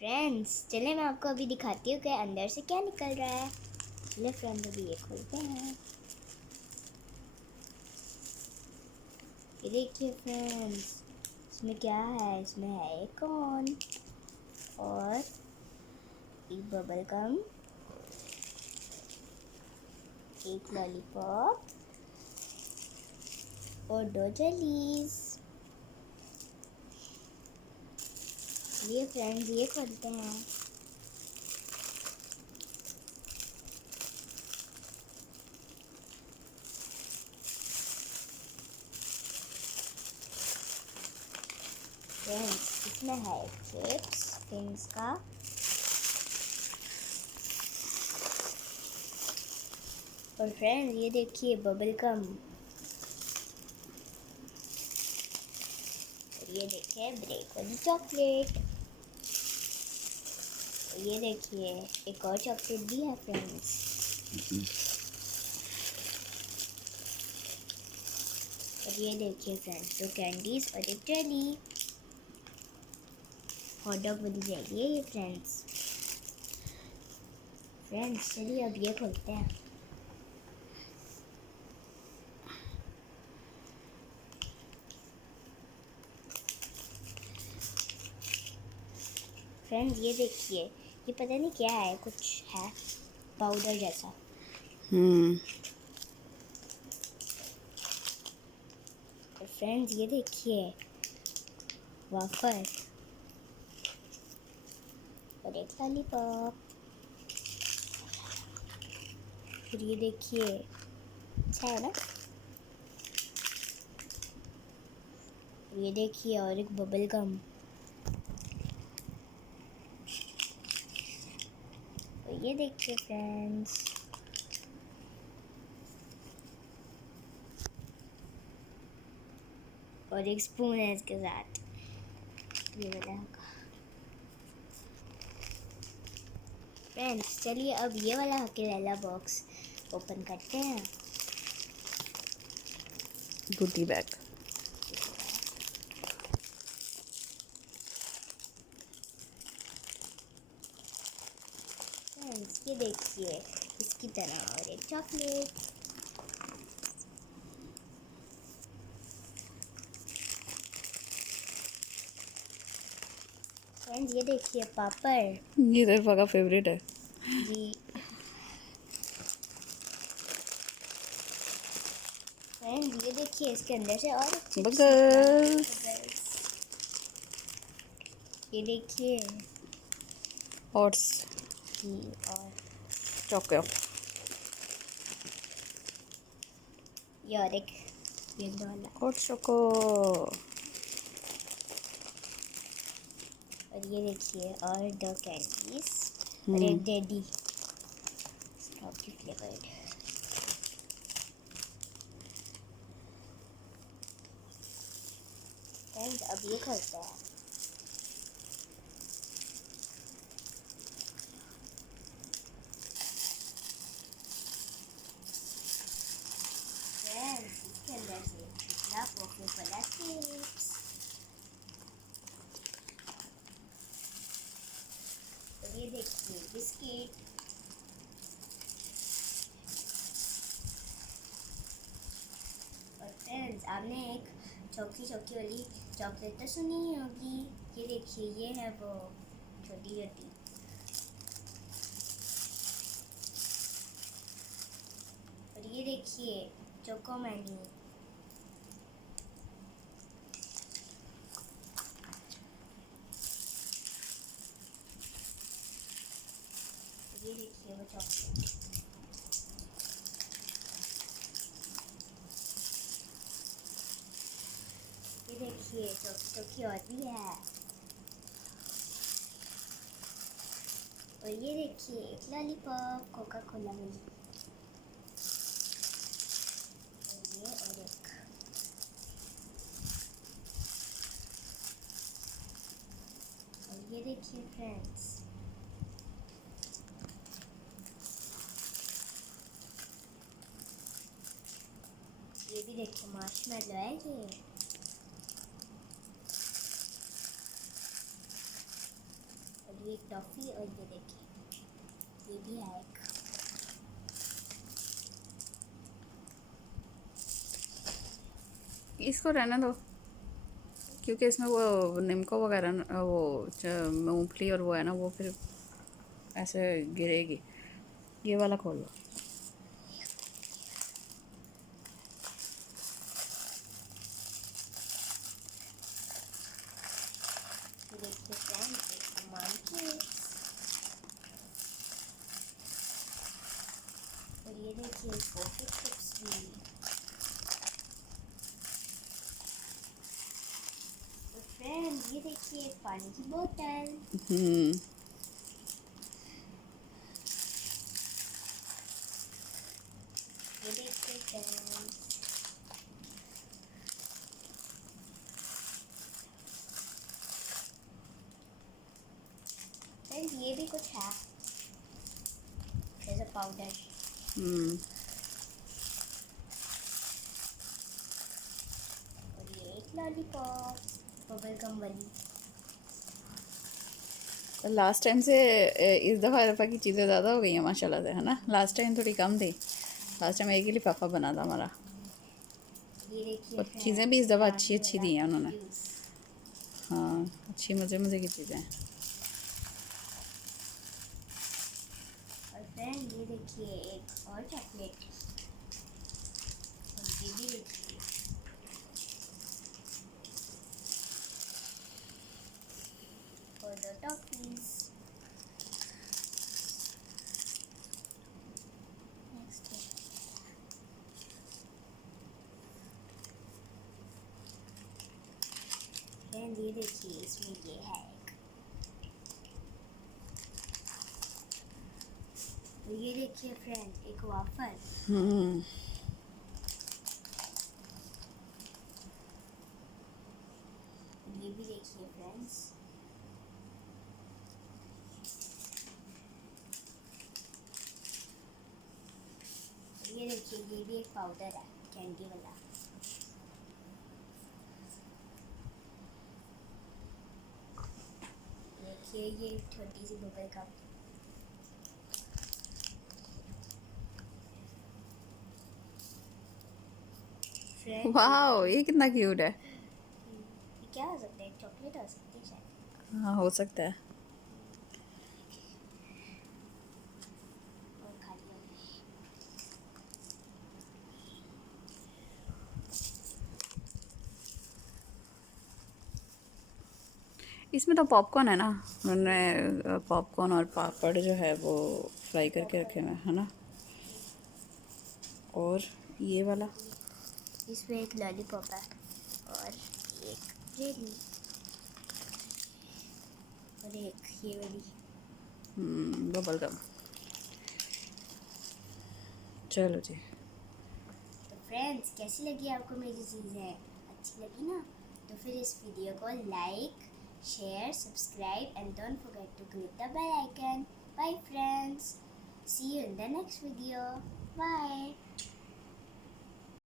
Friends चले मैं आपको अभी दिखाती हूँ कि अंदर से क्या निकल रहा है। चले फ्रेंड्स अभी ये खोलते हैं। ये देखिए फ्रेंड्स, इसमें क्या है? इसमें है एक कॉर्न और एक बबल गम, एक लॉलीपॉप और 2 जेलीज। ये फ्रेंड्स ये खोलते हैं। फ्रेंड्स इसमें है चिप्स किंग्स का और फ्रेंड्स ये देखिए बबल गम और ये देखिए ब्रेक वाली चॉकलेट और ये देखिए एक और चॉकलेट भी है फ्रेंड्स। और ये देखिए फ्रेंड्स 2 कैंडीज और एक जेली, हॉट डॉग वाली जेली है ये फ्रेंड्स। फ्रेंड्स चलिए अब ये खोलते हैं। फ्रेंड्स ये देखिए, ये पता नहीं क्या है, कुछ है पाउडर जैसा। और फ्रेंड्स ये देखिए वाफर और एक लॉलीपॉप। फिर ये देखिए, अच्छा है ना। ये देखिए और एक बबल गम और ये देखिए फ्रेंड्स और एक स्पून है इसके साथ, ये वाला। फ्रेंड्स चलिए अब ये वाला हकेला बॉक्स ओपन करते हैं। गुड्डी बैग। फ्रेंड्स ये देखिए इसकी तरह और एक चॉकलेट। फ्रेंड्स ये देखिए पापड़। ये तो का फेवरेट है जी फ्रेंड्स ये देखिए इसके अंदर से और बगल्स। ये देखिए ओट्स जी और चॉको। ये और एक ये वाला और चॉको। और ये देखिए और 2 कैंडीज और एक डेडी स्ट्रॉबेरी फ्लेवर्ड। फ्रेंड्स अब ये खोलते हैं। फ्रेंड्स इसके अंदर से कितना कोका-कोला चिप्स और ये देखिए बिस्किट और फ्रेंड्स आपने एक चौकी चौकी वाली चॉकलेट तो सुनी ही होगी। ये देखिए ये है वो छोटी छोटी। और ये देखिए चोको मैनी। ये देखिए वो चॉकलेट। ये देखिए चौकी चौकी और भी है। और ये देखिए एक लॉलीपॉप कोका कोला वाली और ये और एक। और ये देखिए फ्रेंड्स ये भी देखिए मार्शमेलो है ये। और ये एक टॉफी और ये देखिए ये भी है एक। इसको रहने दो क्योंकि इसमें वो निम्को वगैरह वो मूंगफली और वो है ना, वो फिर ऐसे गिरेगी। ये वाला खोल लो। ये देखिए फ्रेंड्स एक monkey और ये देखिए पॉकेट चिप्स भी। तो फ्रेंड्स ये देखिए एक पानी की बोतल। ये देखिए फ्रेंड्स ये भी कुछ है जैसे पाउडर। और ये एक लॉलीपॉप बबल गम वाली। लास्ट टाइम से इस दफ़ा रफ़ा की चीज़ें ज़्यादा हो गई हैं माशाल्लाह से, है ना। लास्ट टाइम थोड़ी कम थी। लास्ट टाइम एक ही लिफाफा बना था हमारा। ये देखिए और चीज़ें भी इस दफ़ा अच्छी अच्छी दी हैं उन्होंने। जूस। हाँ, अच्छी मज़े मज़े की चीज़ें हैं। और फ्रेंड ये देखिए एक और चॉकलेट। और ये भी देखिए और दो टॉफीज। नेक्स्ट है फ्रेंड ये देखिए इसमें ये है एक। और ये देखिए फ्रेंड एक वाफल। ये भी देखिए फ्रेंड्स ये देखिए ये भी एक पाउडर है कैंडी वाला। देखिए ये छोटी सी बबल कप। फ्रेंड वाह, ये कितना क्यूट है। ये क्या हो सकता है चॉकलेट हो सकती है शायद। हाँ, हो सकता है। और खाली हो गई। इसमें तो पॉपकॉर्न है ना, उन्होंने पॉपकॉर्न और पापड़ जो है वो फ्राई करके रखे हुए हैं, है ना। और ये वाला इसमें एक लॉलीपॉप है और एक जेली और एक ये वाली। Bubble gum. चलो जी। तो फ्रेंड्स कैसी लगी आपको मेरी चीज़ें? अच्छी लगी ना? तो फिर इस वीडियो को like share subscribe and don't forget to click the bell icon. Bye friends, see you in the next video. Bye.